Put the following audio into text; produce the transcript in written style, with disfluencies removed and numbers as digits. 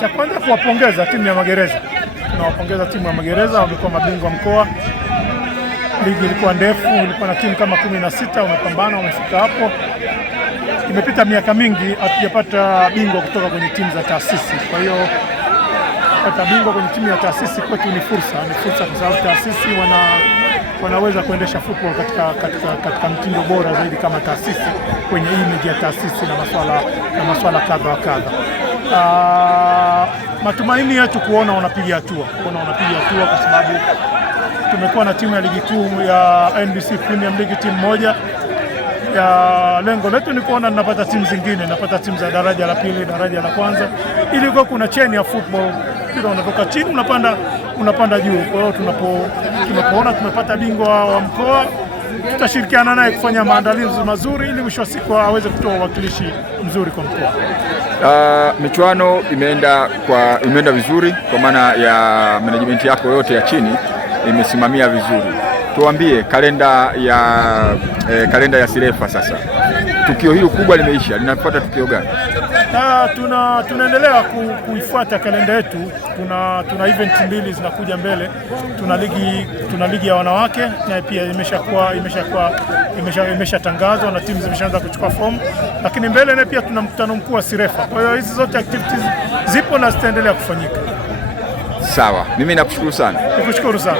Cha kwanza kuwapongeza timu ya Magereza. Tunawapongeza timu ya Magereza, wamekuwa mabingwa mkoa. Ligi ilikuwa ndefu, ilikuwa na timu kama 16, wamepambana, wamefika hapo. Imepita miaka mingi hatujapata bingwa kutoka kwenye timu za taasisi. Kwa hiyo kupata bingwa kwenye timu ya taasisi kwetu ni fursa kwa sababu taasisi wanaweza kuendesha football katika mtindo bora zaidi kama taasisi, kwenye image ya taasisi na masuala kadha wa kadha. Matumaini yetu kuona wanapiga hatua kwa sababu tumekuwa na timu ya ligi kuu ya NBC Premier League, timu moja ya lengo letu ni kuona tunapata timu zingine, napata timu za daraja la pili, daraja la kwanza, ili kwa kuna chain ya football, kila unatoka chini unapanda juu. Kwa hiyo tunapoona tumepata bingwa wa mkoa, tutashirikiana naye kufanya maandalizi mazuri ili mwisho wa siku aweze kutoa uwakilishi mzuri kwa mkoa. Michuano imeenda vizuri kwa maana ya management yako yote ya chini imesimamia vizuri. Tuambie kalenda ya Sirefa sasa. Tukio hili kubwa limeisha, linafuata tukio gani? Tunaendelea kuifuata kalenda yetu. Tuna event mbili zinakuja mbele. Tuna ligi ya wanawake na pia imeshatangazwa na timu zimeshaanza kuchukua fomu, lakini mbele na pia tuna mkutano mkuu wa Sirefa. Kwa hiyo hizi zote activities zipo na zitaendelea kufanyika. Sawa, mimi nakushukuru sana. Nikushukuru sana.